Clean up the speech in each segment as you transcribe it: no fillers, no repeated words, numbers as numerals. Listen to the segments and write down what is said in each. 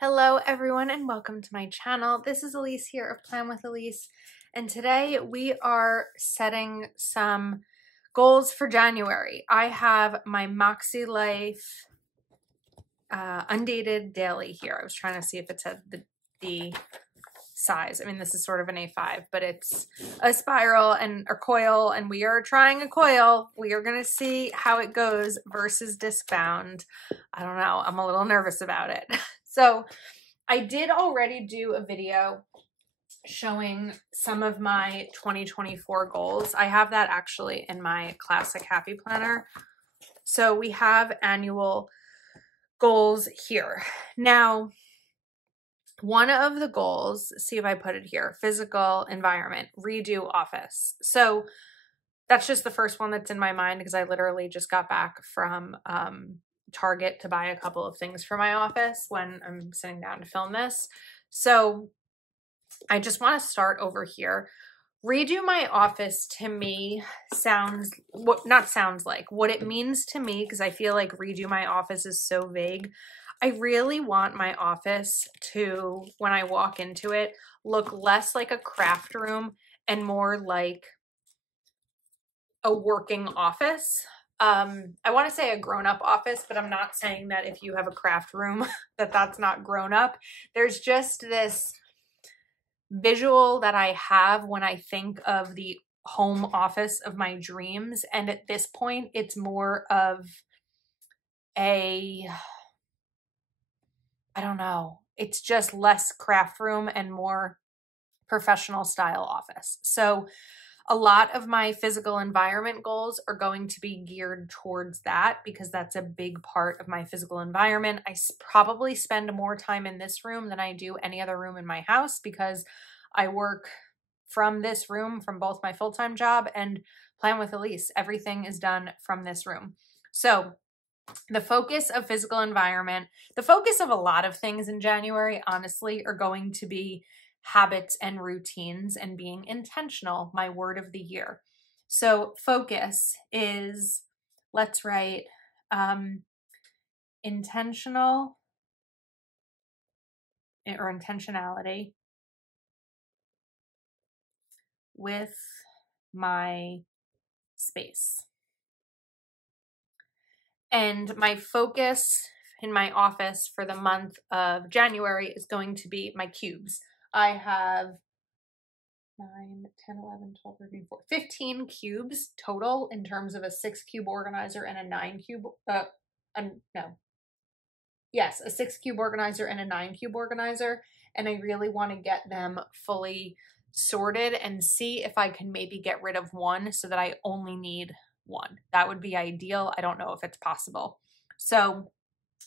Hello everyone and welcome to my channel. This is Elise here of Plan with Elise, and today we are setting some goals for January. I have my Makselife undated daily here. I was trying to see if it said the size. I mean, this is sort of an A5, but it's a spiral and a coil, and we are trying a coil. We are going to see how it goes versus disc bound. I don't know. I'm a little nervous about it. So I did already do a video showing some of my 2024 goals. I have that actually in my classic happy planner. So we have annual goals here. Now, one of the goals, see if I put it here, physical environment, redo office. So that's just the first one that's in my mind because I literally just got back from Target to buy a couple of things for my office when I'm sitting down to film this. So I just want to start over here. Redo my office to me sounds, what it means to me, because I feel like redo my office is so vague. I really want my office to, when I walk into it, look less like a craft room and more like a working office. I want to say a grown-up office, but I'm not saying that if you have a craft room that's not grown up. There's just this visual that I have when I think of the home office of my dreams. And at this point, it's more of I don't know. It's just less craft room and more professional style office. So a lot of my physical environment goals are going to be geared towards that because that's a big part of my physical environment. I probably spend more time in this room than I do any other room in my house because I work from this room, from both my full-time job and Plan with Elise. Everything is done from this room. So the focus of physical environment, the focus of a lot of things in January, honestly, are going to be habits and routines and being intentional, my word of the year. So focus is, let's write intentional or intentionality with my space. And my focus in my office for the month of January is going to be my cubes. I have 9, 10, 11, 12, 13, 14, 15 cubes total in terms of a 6-cube organizer and a 9-cube, a 6-cube organizer and a 9-cube organizer. And I really want to get them fully sorted and see if I can maybe get rid of one so that I only need one. That would be ideal. I don't know if it's possible. So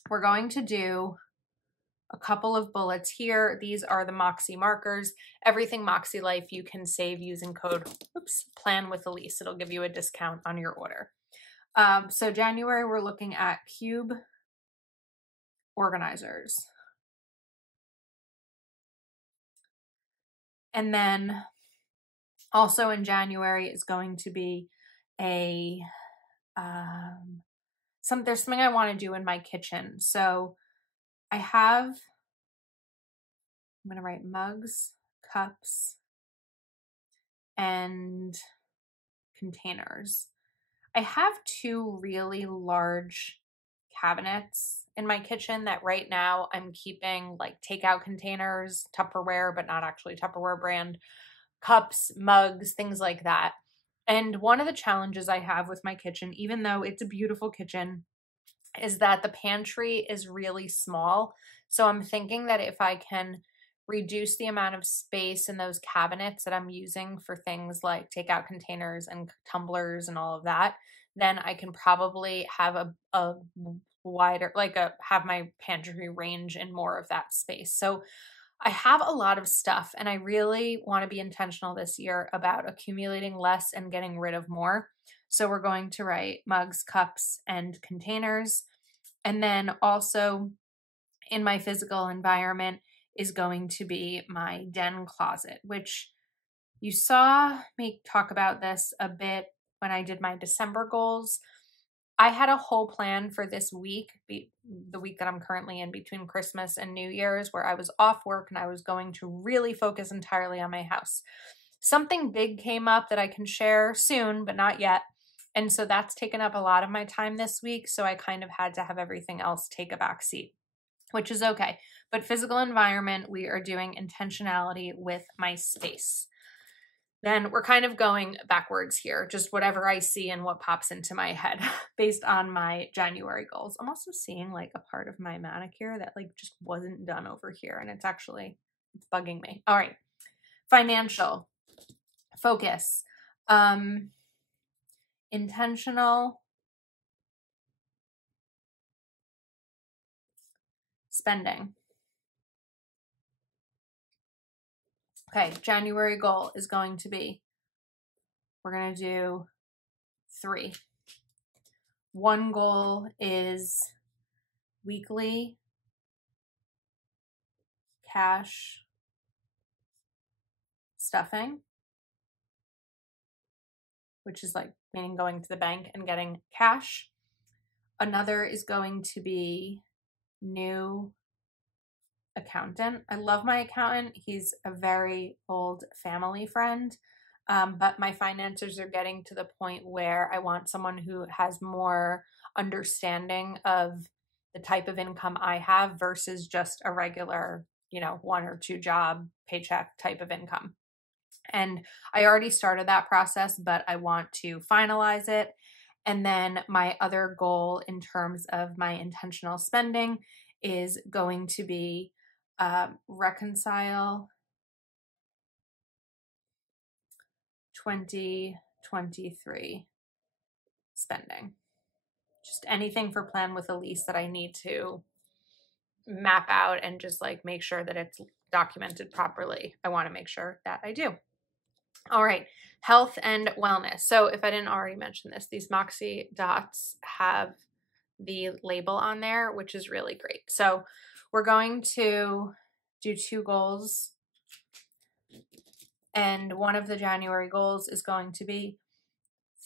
we're going to do a couple of bullets here. These are the Moxie markers. Everything Makselife you can save using code Plan with Elise. It'll give you a discount on your order. So January, we're looking at cube organizers. And then also in January is going to be a there's something I want to do in my kitchen. So I'm going to write mugs, cups, and containers. I have 2 really large cabinets in my kitchen that right now I'm keeping like takeout containers, Tupperware, but not actually Tupperware brand, cups, mugs, things like that. And one of the challenges I have with my kitchen, even though it's a beautiful kitchen, is that the pantry is really small. So I'm thinking that if I can reduce the amount of space in those cabinets that I'm using for things like takeout containers and tumblers and all of that, then I can probably have a wider, have my pantry range in more of that space. So I have a lot of stuff and I really want to be intentional this year about accumulating less and getting rid of more. So we're going to write mugs, cups, and containers. And then also in my physical environment is going to be my den closet, which you saw me talk about this a bit when I did my December goals. I had a whole plan for this week, the week that I'm currently in between Christmas and New Year's, where I was off work and I was going to really focus entirely on my house. Something big came up that I can share soon, but not yet. And so that's taken up a lot of my time this week. So I kind of had to have everything else take a back seat, which is okay. But physical environment, we are doing intentionality with my space. Then we're kind of going backwards here, just whatever I see and what pops into my head based on my January goals. I'm also seeing like a part of my manicure that like just wasn't done over here, and it's bugging me. All right. Financial focus, intentional spending. Okay, January goal is going to be, we're going to do 3. One goal is weekly cash stuffing, which is like meaning going to the bank and getting cash. Another is going to be new accountant. I love my accountant. He's a very old family friend, but my finances are getting to the point where I want someone who has more understanding of the type of income I have versus just a regular, 1 or 2 job paycheck type of income. And I already started that process, but I want to finalize it. And then my other goal in terms of my intentional spending is going to be reconcile 2023 spending. Just anything for Plan with Elise that I need to map out and just like make sure that it's documented properly. I want to make sure that I do. All right, health and wellness. So if I didn't already mention this, these Moxie dots have the label on there, which is really great. So we're going to do 2 goals. And one of the January goals is going to be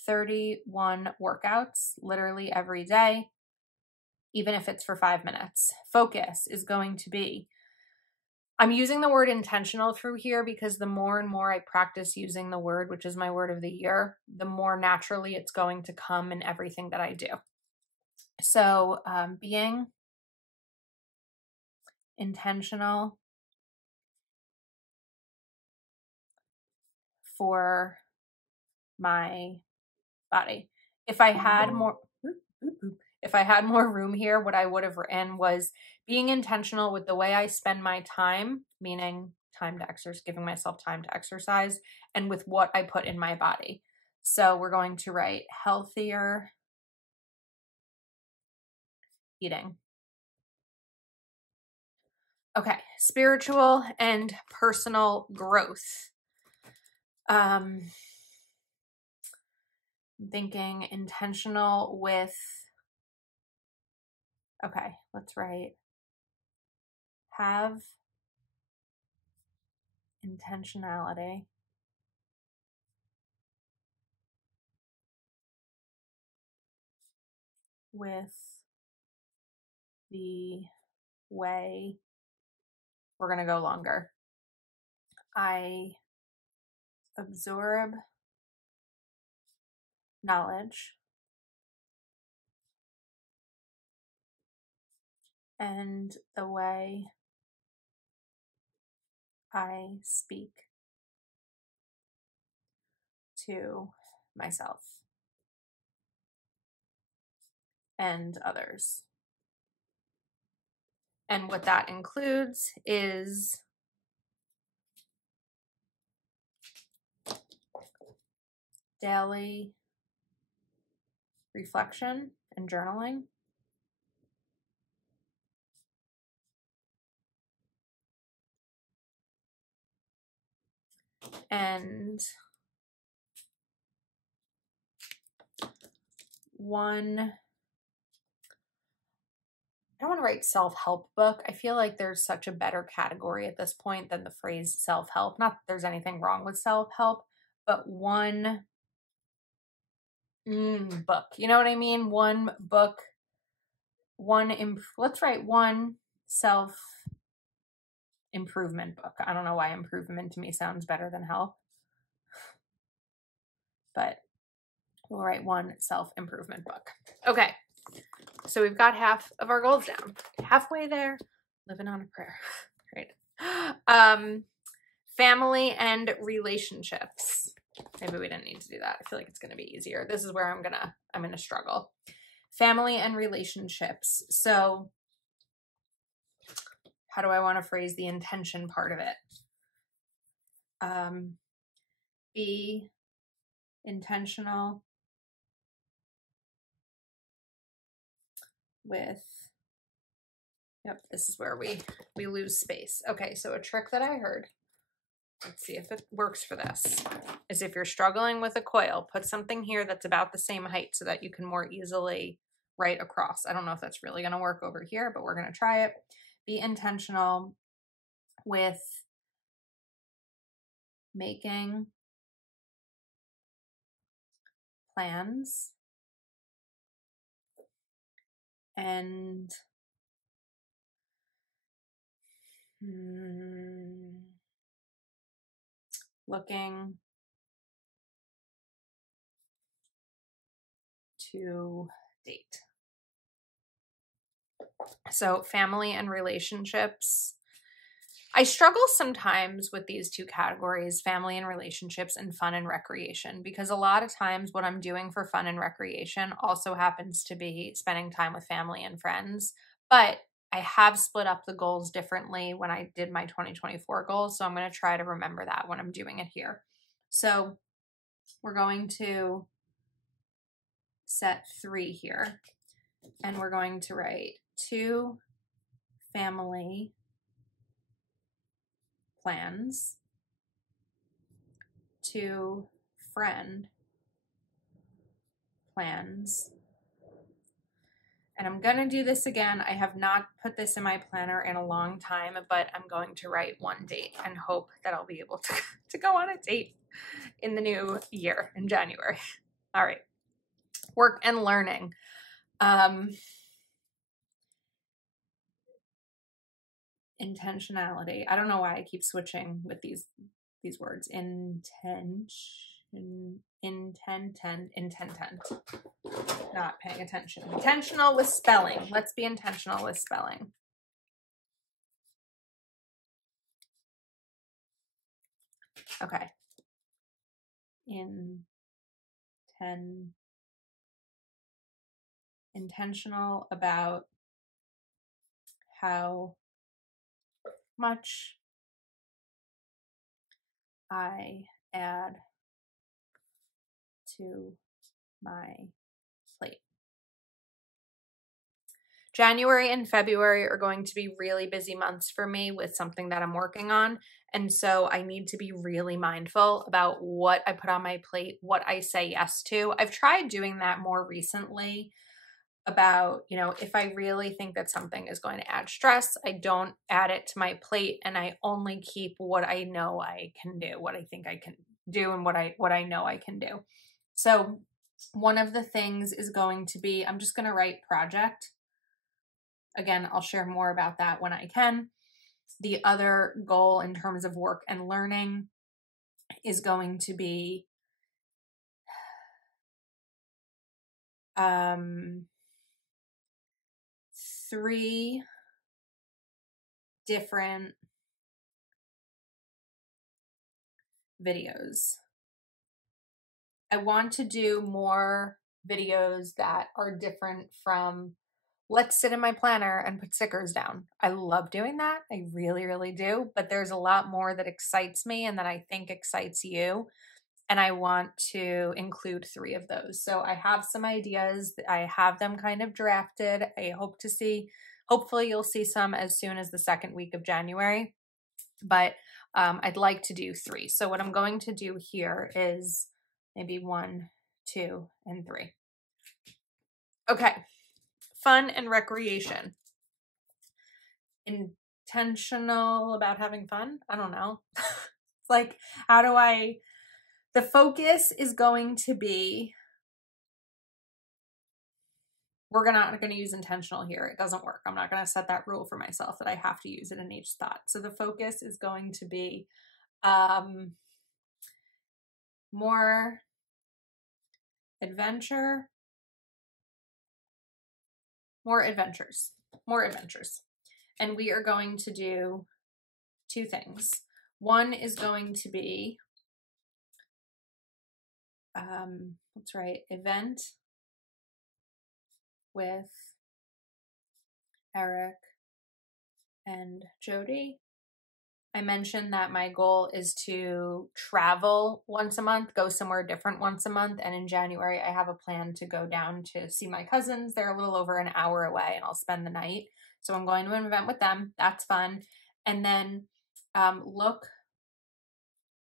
31 workouts, literally every day, even if it's for 5 minutes. Focus is going to be, I'm using the word intentional through here because the more and more I practice using the word, which is my word of the year, the more naturally it's going to come in everything that I do. So being intentional for my body. If I had more room here, what I would have written was being intentional with the way I spend my time, meaning time to exercise, giving myself time to exercise, and with what I put in my body. So we're going to write healthier eating. Okay, spiritual and personal growth. Thinking intentional with, okay, let's write have intentionality with the way, we're going to go longer. I absorb knowledge and the way I speak to myself and others. And what that includes is daily reflection and journaling, and I want to write self-help book. I feel like there's such a better category at this point than the phrase self-help. Not that there's anything wrong with self-help, but one book. You know what I mean? One book, let's write one self-improvement book. I don't know why improvement to me sounds better than help, but we'll write one self-improvement book. Okay. So we've got half of our goals down. Halfway there, living on a prayer. Great. Family and relationships. Maybe we didn't need to do that. I feel like it's going to be easier. This is where I'm going to struggle. Family and relationships. So how do I want to phrase the intention part of it? Be intentional with, yep, this is where we lose space. Okay, so a trick that I heard, let's see if it works for this, is if you're struggling with a coil, put something here that's about the same height so that you can more easily write across. I don't know if that's really going to work over here, but we're going to try it. Be intentional with making plans and looking to date. So family and relationships. I struggle sometimes with these two categories, family and relationships and fun and recreation, because a lot of times what I'm doing for fun and recreation also happens to be spending time with family and friends. But I have split up the goals differently when I did my 2024 goals. So I'm going to try to remember that when I'm doing it here. So we're going to set 3 here, and we're going to write 2 family plans, 2 friend plans. And I'm going to do this again. I have not put this in my planner in a long time, but I'm going to write 1 date and hope that I'll be able to go on a date in the new year in January. All right. Work and learning. Intentionality. I don't know why I keep switching with these words. Intent. Not paying attention. Intentional with spelling. Let's be intentional with spelling. Okay. Intentional about how much I add to my plate. January and February are going to be really busy months for me with something that I'm working on. And so I need to be really mindful about what I put on my plate, what I say yes to. I've tried doing that more recently about, you know, if I really think that something is going to add stress, I don't add it to my plate, and I only keep what I know I can do, what I think I can do, and what I know I can do. So one of the things is going to be, I'm just going to write project. Again, I'll share more about that when I can. The other goal in terms of work and learning is going to be 3 different videos. I want to do more videos that are different from let's sit in my planner and put stickers down. I love doing that. I really, really do. But there's a lot more that excites me and that I think excites you. And I want to include 3 of those. So I have some ideas. I have them kind of drafted. I hope to see, hopefully you'll see some as soon as the 2nd week of January. But I'd like to do 3. So what I'm going to do here is maybe 1, 2, and 3. Okay. Fun and recreation. Intentional about having fun? I don't know. Like, how do the focus is going to be we're not going to use intentional here. It doesn't work. I'm not going to set that rule for myself that I have to use it in each thought. So the focus is going to be more adventure, more adventures. And we are going to do two things. One is going to be, let's write event with Eric and Jody. I mentioned that my goal is to travel once a month, go somewhere different once a month. And in January, I have a plan to go down to see my cousins. They're a little over an hour away and I'll spend the night. So I'm going to an event with them. That's fun. And then look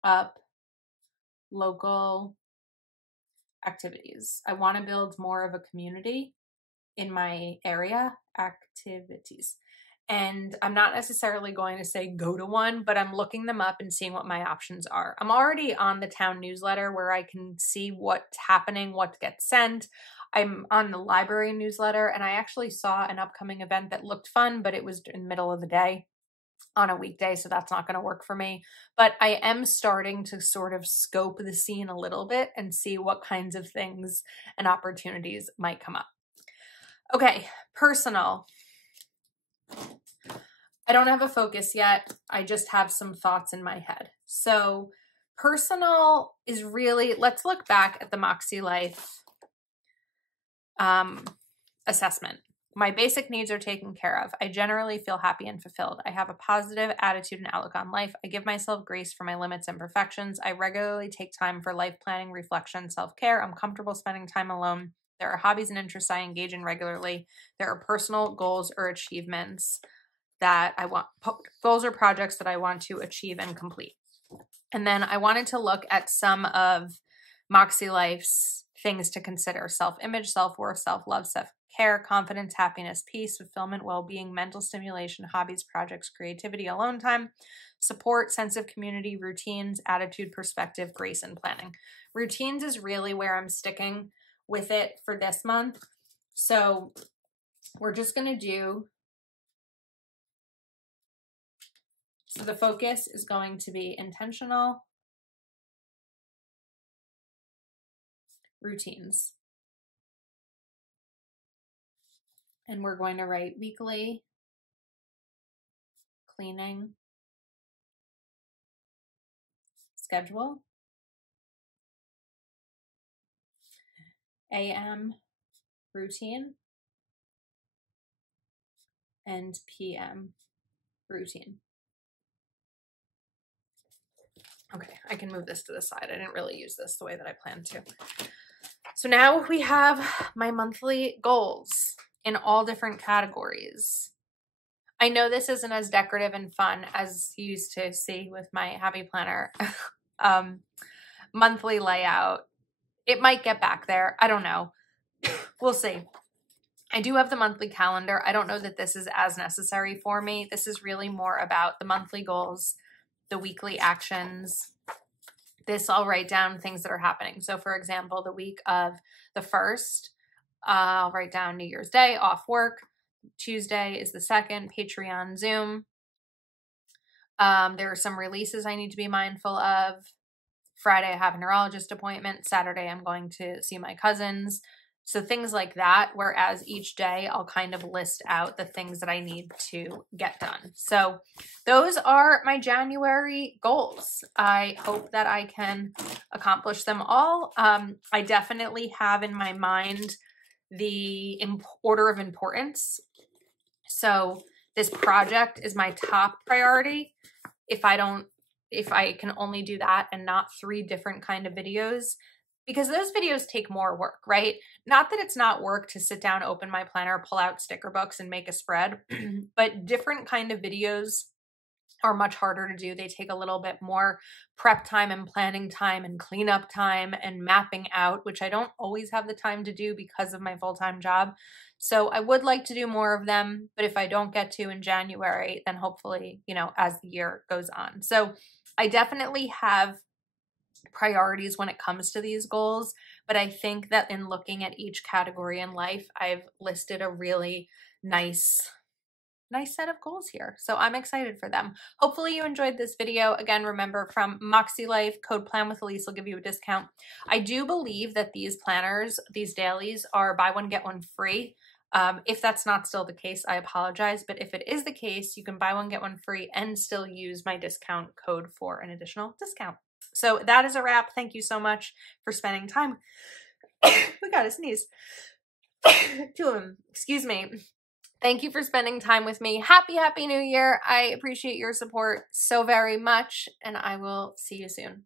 up local activities. I want to build more of a community in my area. Activities. And I'm not necessarily going to say go to one, but I'm looking them up and seeing what my options are. I'm already on the town newsletter where I can see what's happening, what gets sent. I'm on the library newsletter, and I actually saw an upcoming event that looked fun, but it was in the middle of the day on a weekday, so that's not going to work for me. But I am starting to sort of scope the scene a little bit and see what kinds of things and opportunities might come up. Okay, personal. I don't have a focus yet. I just have some thoughts in my head. So personal is really, let's look back at the Makselife assessment. My basic needs are taken care of. I generally feel happy and fulfilled. I have a positive attitude and outlook on life. I give myself grace for my limits and imperfections. I regularly take time for life planning, reflection, self-care. I'm comfortable spending time alone. There are hobbies and interests I engage in regularly. There are personal goals or achievements that I want, goals or projects that I want to achieve and complete. And then I wanted to look at some of Makselife's things to consider: self-image, self-worth, self-love, self-care, confidence, happiness, peace, fulfillment, well-being, mental stimulation, hobbies, projects, creativity, alone time, support, sense of community, routines, attitude, perspective, grace, and planning. Routines is really where I'm sticking with it for this month. So we're just going to do, so the focus is going to be intentional routines. And we're going to write weekly cleaning schedule, AM routine, and PM routine. Okay, I can move this to the side. I didn't really use this the way that I planned to. So now we have my monthly goals in all different categories. I know this isn't as decorative and fun as you used to see with my Happy Planner monthly layout. It might get back there. I don't know. We'll see. I do have the monthly calendar. I don't know that this is as necessary for me. This is really more about the monthly goals, the weekly actions. This I'll write down things that are happening. So for example, the week of the 1st, I'll write down New Year's Day, off work. Tuesday is the 2nd, Patreon Zoom. There are some releases I need to be mindful of. Friday, I have a neurologist appointment. Saturday, I'm going to see my cousins. So things like that, whereas each day I'll kind of list out the things that I need to get done. So those are my January goals. I hope that I can accomplish them all. I definitely have in my mind the order of importance. So this project is my top priority. If I can only do that and not 3 different kind of videos, because those videos take more work, right? Not that it's not work to sit down, open my planner, pull out sticker books and make a spread, but different kind of videos are much harder to do. They take a little bit more prep time and planning time and cleanup time and mapping out, which I don't always have the time to do because of my full-time job. So I would like to do more of them, but if I don't get to in January, then hopefully, you know, as the year goes on. So I definitely have priorities when it comes to these goals. But I think that in looking at each category in life, I've listed a really nice set of goals here. So I'm excited for them. Hopefully you enjoyed this video. Again, remember, from Makselife, code plan with Elise will give you a discount. I do believe that these planners, these dailies, are buy one, get one free. If that's not still the case, I apologize. But if it is the case, you can buy one, get one free and still use my discount code for an additional discount. So that is a wrap. Thank you so much for spending time. We got to sneeze. Two of them. Excuse me. Thank you for spending time with me. Happy New Year. I appreciate your support so very much, and I will see you soon.